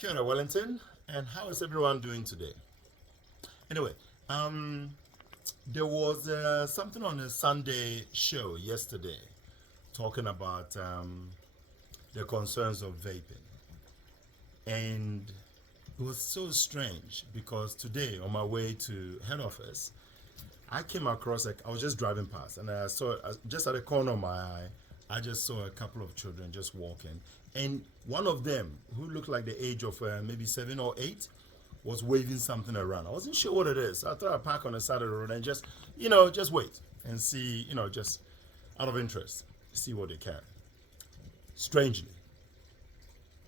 Kia ora, Wellington, and how is everyone doing today? Anyway, there was something on a Sunday show yesterday talking about the concerns of vaping, and it was so strange because today on my way to head office, I came across like I was just driving past, and I saw just at the corner of my eye, I just saw a couple of children just walking, and one of them who looked like the age of maybe 7 or 8 was waving something around. I wasn't sure what it is. I thought I'd park on the side of the road and just, just wait and see, just out of interest, see what they carry. Strangely,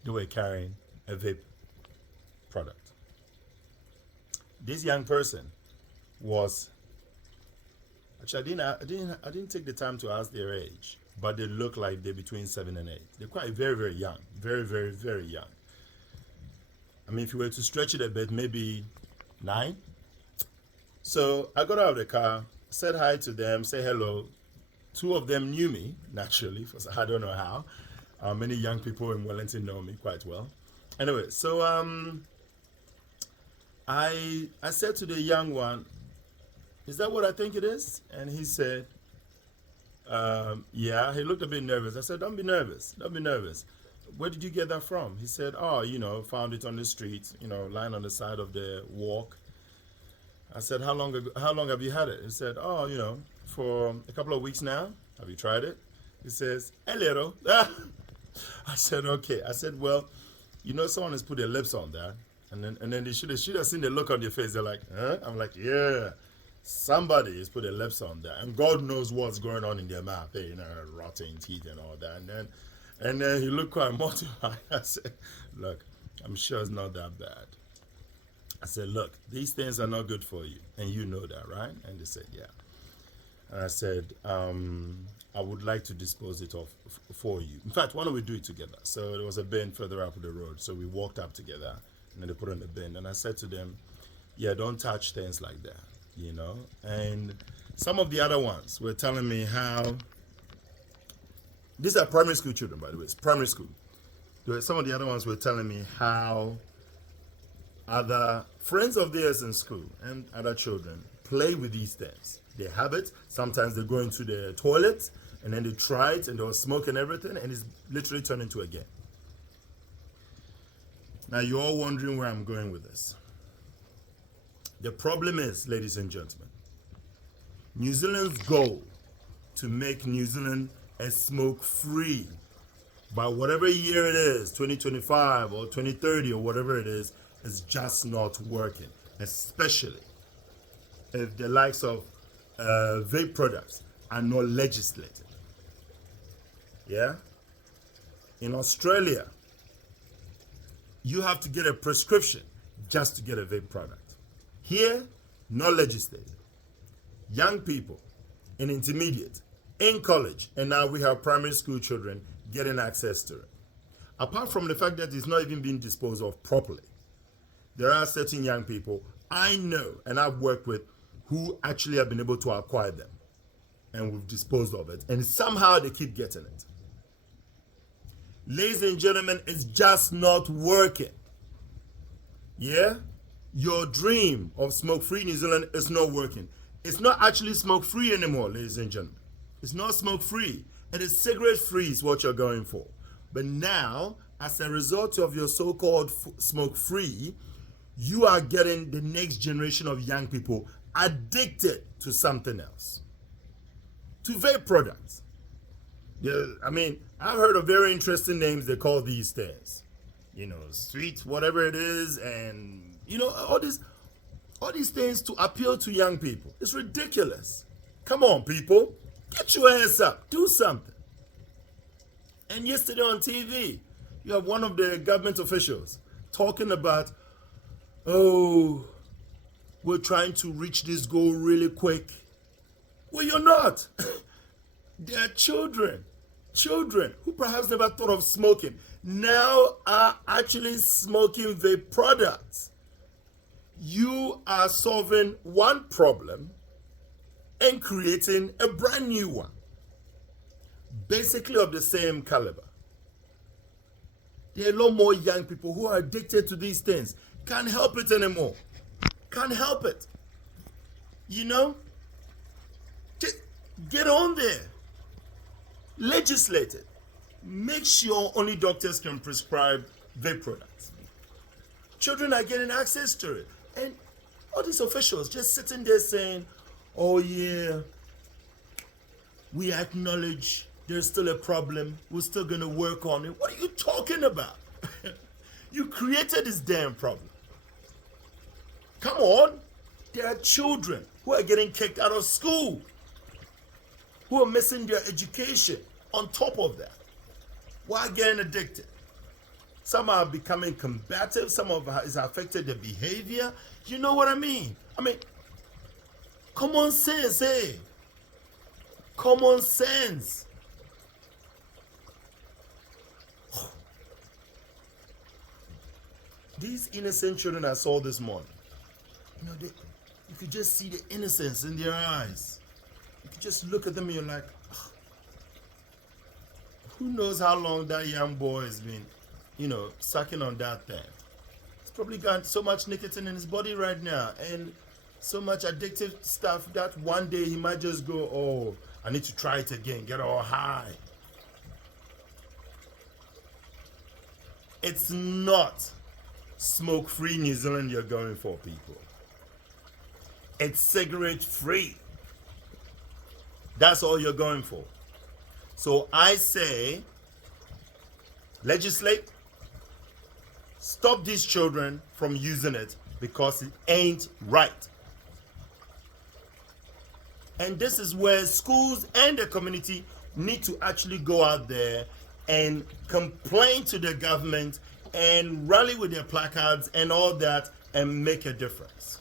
they were carrying a vape product. This young person was actually I didn't take the time to ask their age, but they look like they're between 7 and 8. They're quite very, very young, very, very, very young. I mean, if you were to stretch it a bit, maybe 9. So I got out of the car, said hi to them, say hello. 2 of them knew me naturally, because I don't know how. Many young people in Wellington know me quite well. Anyway, so I said to the young one, "Is that what I think it is?" And he said, "Yeah." He looked a bit nervous. I said, "Don't be nervous. Don't be nervous. Where did you get that from?" He said, "Oh, found it on the street, lying on the side of the walk." I said, How long have you had it?" He said, "Oh, for a couple of weeks now." "Have you tried it?" He says, "A little." I said, "Okay." I said, "Well, someone has put their lips on that." And then they should have seen the look on their face. They're like, "Huh?" I'm like, "Yeah. Somebody has put their lips on that, and God knows what's going on in their mouth, rotting teeth and all that." And then he looked quite mortified. I said, "Look, I'm sure it's not that bad." I said, "Look, these things are not good for you, and you know that, right?" And they said, "Yeah." And I said, "I would like to dispose it off for you. In fact, why don't we do it together?" So there was a bin further up the road, so we walked up together, and then they put it in the bin. And I said to them, "Yeah, don't touch things like that." And some of the other ones were telling me how these are primary school children, by the way. It's primary school. Some of the other ones were telling me how other friends of theirs in school and other children play with these things. They have it. Sometimes they go into the toilet and then they try it and they'll smoke and everything, and it's literally turned into a game. Now you're all wondering where I'm going with this. The problem is, ladies and gentlemen, New Zealand's goal to make New Zealand a smoke-free by whatever year it is, 2025 or 2030 or whatever it is just not working, especially if the likes of vape products are not legislated. Yeah? In Australia, you have to get a prescription just to get a vape product. Here, not legislated. Young people in intermediate, in college, and now we have primary school children getting access to it. Apart from the fact that it's not even being disposed of properly, there are certain young people I know and I've worked with who actually have been able to acquire them, and we've disposed of it, and somehow they keep getting it. Ladies and gentlemen, it's just not working. Yeah? Your dream of smoke-free New Zealand is not working. It's not actually smoke-free anymore, ladies and gentlemen. It's not smoke-free. It is cigarette-free is what you're going for. But now, as a result of your so-called smoke-free, you are getting the next generation of young people addicted to something else. To vape products. Yeah, I mean, I've heard of very interesting names they call these things. Sweet, whatever it is, and all these things to appeal to young people. It's ridiculous. Come on, people. Get your hands up. Do something. And yesterday on TV, you have one of the government officials talking about, "Oh, we're trying to reach this goal really quick." Well, you're not. There are children who perhaps never thought of smoking now are actually smoking vape products. You are solving one problem and creating a brand new one, basically of the same caliber. There are a lot more young people who are addicted to these things. Can't help it anymore. Can't help it. You know? Just get on there. Legislate it. Make sure only doctors can prescribe vape products. Children are getting access to it. And all these officials just sitting there saying, oh yeah, we acknowledge there's still a problem. We're still going to work on it. What are you talking about? You created this damn problem. Come on. There are children who are getting kicked out of school, who are missing their education on top of that. Why getting addicted? Some are becoming combative. Some of it has affected their behavior. You know what I mean? Common sense, eh? Common sense. These innocent children I saw this morning, you could just see the innocence in their eyes. You could just look at them and you're like, who knows how long that young boy has been, sucking on that thing. He's probably got so much nicotine in his body right now and so much addictive stuff that one day he might just go, oh, I need to try it again, get all high. It's not smoke-free New Zealand you're going for, people. It's cigarette-free. That's all you're going for. So I say, legislate, stop these children from using it because it ain't right. And this is where schools and the community need to actually go out there and complain to the government and rally with their placards and all that and make a difference.